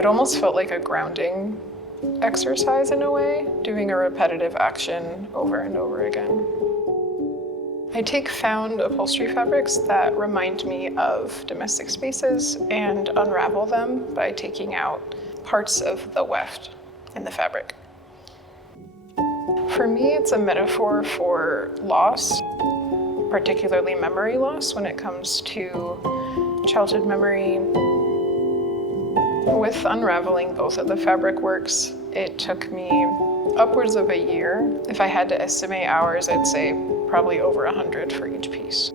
It almost felt like a grounding exercise in a way, doing a repetitive action over and over again. I take found upholstery fabrics that remind me of domestic spaces and unravel them by taking out parts of the weft in the fabric. For me, it's a metaphor for loss, particularly memory loss when it comes to childhood memory. With unraveling both of the fabric works, it took me upwards of a year. If I had to estimate hours, I'd say probably over 100 for each piece.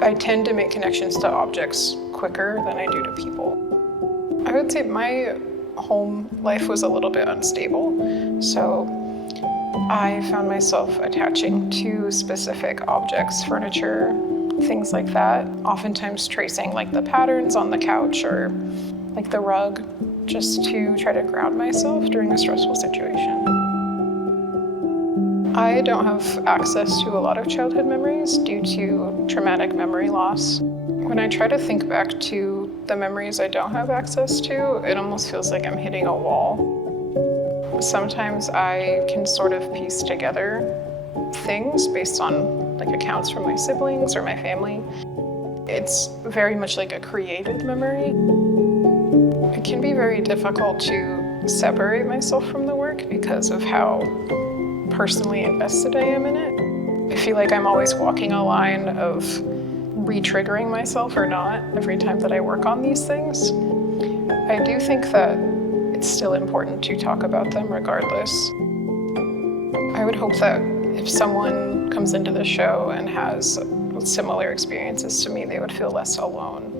I tend to make connections to objects quicker than I do to people. I would say my home life was a little bit unstable, so I found myself attaching to specific objects, furniture, things like that, oftentimes tracing like the patterns on the couch or like the rug, just to try to ground myself during a stressful situation. I don't have access to a lot of childhood memories due to traumatic memory loss. When I try to think back to the memories I don't have access to, it almost feels like I'm hitting a wall. Sometimes I can sort of piece together things based on like accounts from my siblings or my family. It's very much like a created memory. It can be very difficult to separate myself from the work because of how personally invested I am in it. I feel like I'm always walking a line of re-triggering myself or not every time that I work on these things. I do think that it's still important to talk about them regardless. I would hope that if someone comes into the show and has similar experiences to me, they would feel less alone.